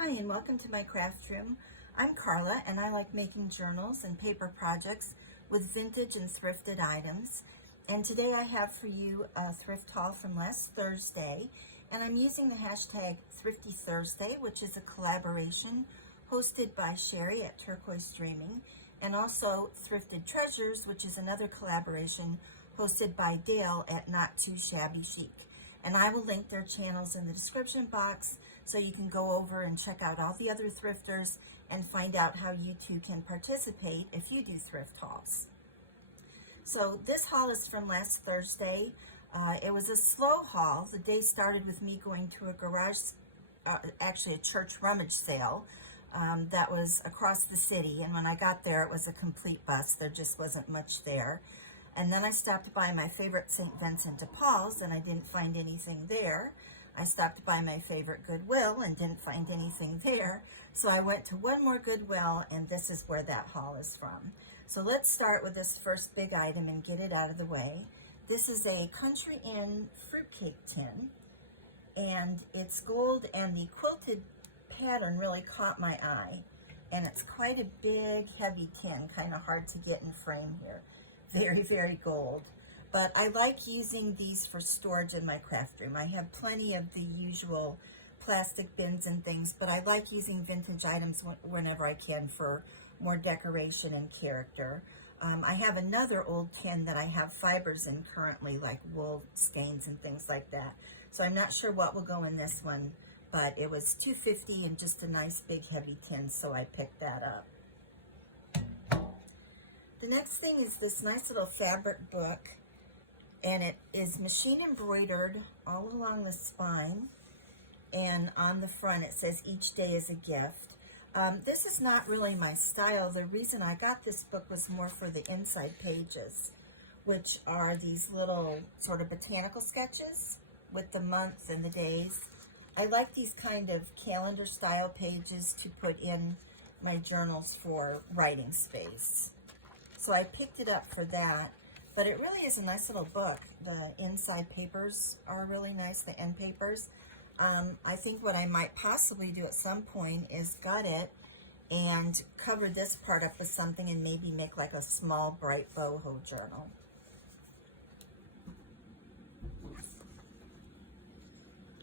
Hi, and welcome to my craft room. I'm Carla, and I like making journals and paper projects with vintage and thrifted items. And today I have for you a thrift haul from last Thursday, and I'm using the hashtag Thrifty Thursday, which is a collaboration hosted by Sheree at Turquoise Dreaming, and also Thrifted Treasures, which is another collaboration hosted by Dale at Not Too Shabby Chic. And I will link their channels in the description box so you can go over and check out all the other thrifters and find out how you too can participate if you do thrift hauls. So this haul is from last Thursday. It was a slow haul. The day started with me going to a garage, actually a church rummage sale that was across the city. And when I got there, it was a complete bust. There just wasn't much there. And then I stopped by my favorite St. Vincent de Paul's and I didn't find anything there. I stopped by my favorite Goodwill and didn't find anything there. So I went to one more Goodwill, and this is where that haul is from. So let's start with this first big item and get it out of the way. This is a Country Inn fruitcake tin, and it's gold, and the quilted pattern really caught my eye. And it's quite a big, heavy tin, kind of hard to get in frame here. Very, very gold. But I like using these for storage in my craft room. I have plenty of the usual plastic bins and things, but I like using vintage items whenever I can for more decoration and character. I have another old tin that I have fibers in currently, like wool stains and things like that. So I'm not sure what will go in this one, but it was $2.50 and just a nice big heavy tin, so I picked that up. The next thing is this nice little fabric book, and it is machine embroidered all along the spine, and on the front it says each day is a gift. This is not really my style. The reason I got this book was more for the inside pages, which are these little sort of botanical sketches with the months and the days. I like these kind of calendar style pages to put in my journals for writing space. So I picked it up for that. But it really is a nice little book. The inside papers are really nice, the end papers. I think what I might possibly do at some point is gut it and cover this part up with something and maybe make like a small bright boho journal.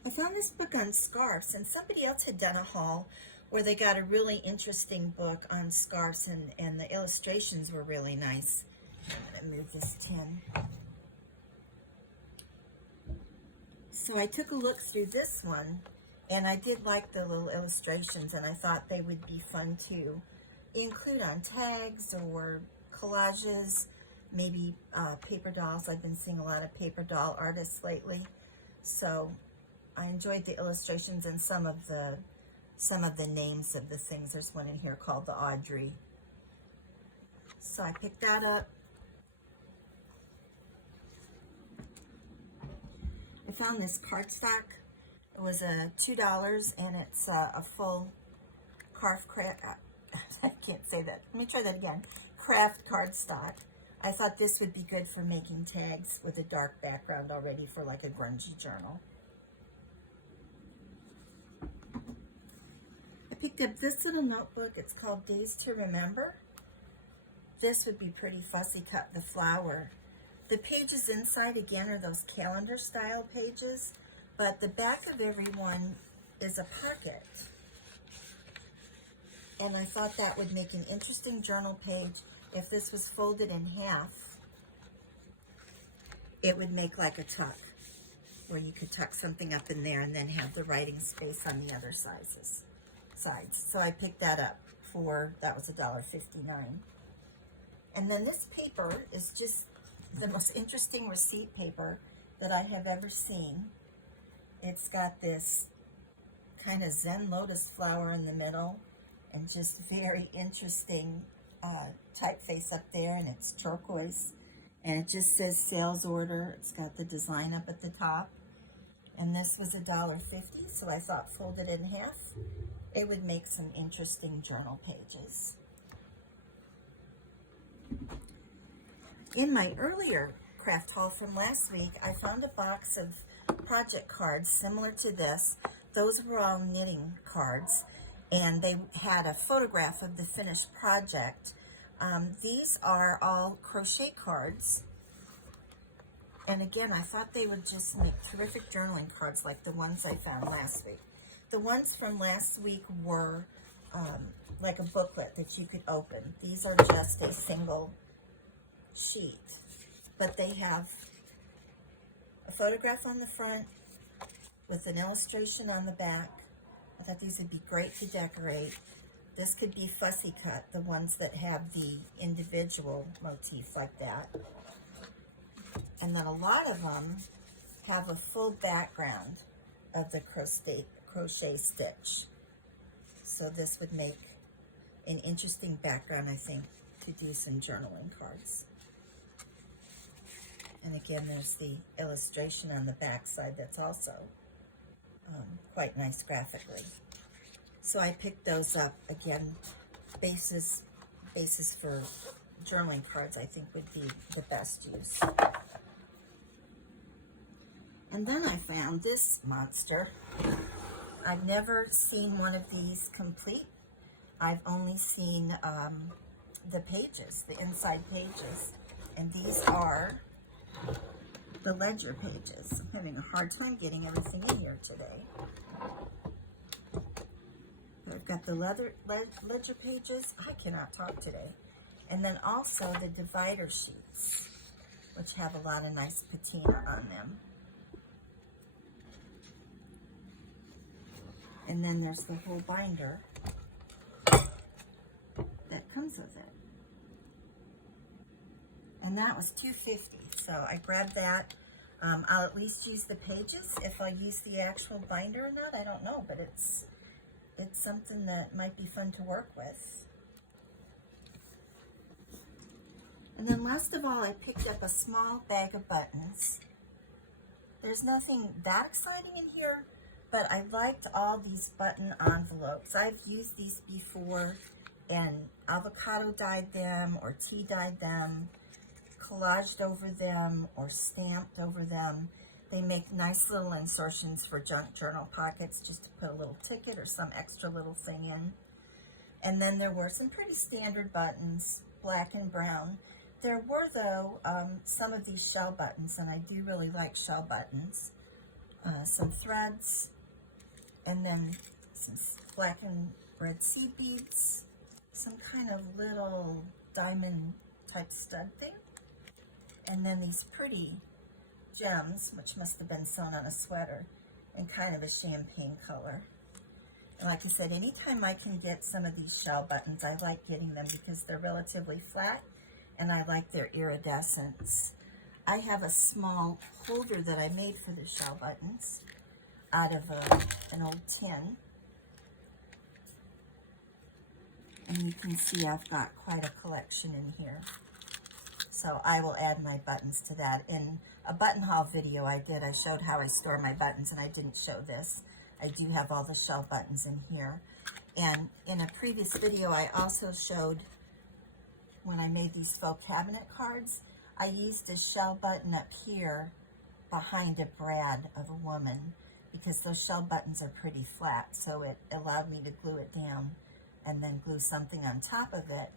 I found this book on scarves, and somebody else had done a haul where they got a really interesting book on scarves, and the illustrations were really nice. I'm going to move this tin. So I took a look through this one, and I did like the little illustrations, and I thought they would be fun to include on tags or collages, maybe paper dolls. I've been seeing a lot of paper doll artists lately, so I enjoyed the illustrations and some of the names of the things. There's one in here called the Audrey. So I picked that up. I found this cardstock. It was $2, and it's a full craft. I can't say that. Let me try that again. Craft cardstock. I thought this would be good for making tags with a dark background already for like a grungy journal. I picked up this little notebook. It's called Days to Remember. This would be pretty fussy cut, the flower. The pages inside, again, are those calendar style pages, but the back of every one is a pocket. And I thought that would make an interesting journal page. If this was folded in half, it would make like a tuck, where you could tuck something up in there and then have the writing space on the other sides. So I picked that up for, that was $1.59. And then this paper is just the most interesting receipt paper that I have ever seen. It's got this kind of Zen lotus flower in the middle and just very interesting typeface up there, and it's turquoise, and it just says sales order. It's got the design up at the top, and this was $1.50, so I thought folded in half it would make some interesting journal pages. In my earlier craft haul from last week, I found a box of project cards similar to this. Those were all knitting cards, and they had a photograph of the finished project. These are all crochet cards, and again, I thought they would just make terrific journaling cards like the ones I found last week. The ones from last week were like a booklet that you could open. These are just a single sheet, but they have a photograph on the front with an illustration on the back. I thought these would be great to decorate. This could be fussy cut, the ones that have the individual motif like that. And then a lot of them have a full background of the crochet stitch. So this would make an interesting background, I think, to do some journaling cards. And again, there's the illustration on the back side that's also quite nice graphically. So I picked those up. Again, bases for journaling cards I think would be the best use. And then I found this monster. I've never seen one of these complete. I've only seen the pages, the inside pages. And these are the ledger pages. I'm having a hard time getting everything in here today. I've got the ledger pages. I cannot talk today. And then also the divider sheets, which have a lot of nice patina on them. And then there's the whole binder that comes with it. And that was $2.50, so I grabbed that. I'll at least use the pages. If I'll use the actual binder or not, I don't know, but it's something that might be fun to work with. And then last of all, I picked up a small bag of buttons. There's nothing that exciting in here, but I liked all these button envelopes. I've used these before and avocado dyed them or tea dyed them, collaged over them or stamped over them. They make nice little insertions for junk journal pockets, just to put a little ticket or some extra little thing in. And then there were some pretty standard buttons, black and brown. There were, though, some of these shell buttons, and I do really like shell buttons. Some threads, and then some black and red seed beads, some kind of little diamond type stud thing. And then these pretty gems, which must have been sewn on a sweater, in kind of a champagne color. And like I said, anytime I can get some of these shell buttons, I like getting them because they're relatively flat, and I like their iridescence. I have a small holder that I made for the shell buttons out of an old tin. And you can see I've got quite a collection in here. So I will add my buttons to that. In a button haul video I did, I showed how I store my buttons, and I didn't show this. I do have all the shell buttons in here. And in a previous video, I also showed when I made these faux cabinet cards, I used a shell button up here behind a brad of a woman because those shell buttons are pretty flat. So it allowed me to glue it down and then glue something on top of it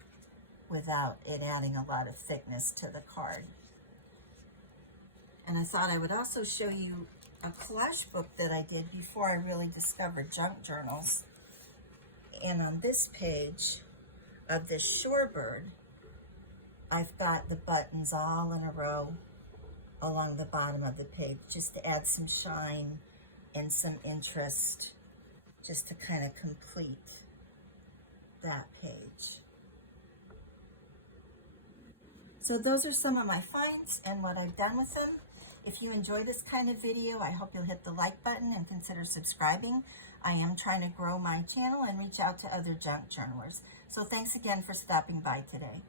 without it adding a lot of thickness to the card. And I thought I would also show you a collage book that I did before I really discovered junk journals. And on this page of this shorebird, I've got the buttons all in a row along the bottom of the page just to add some shine and some interest, just to kind of complete that page. So those are some of my finds and what I've done with them. If you enjoy this kind of video, I hope you'll hit the like button and consider subscribing. I am trying to grow my channel and reach out to other junk journalers. So thanks again for stopping by today.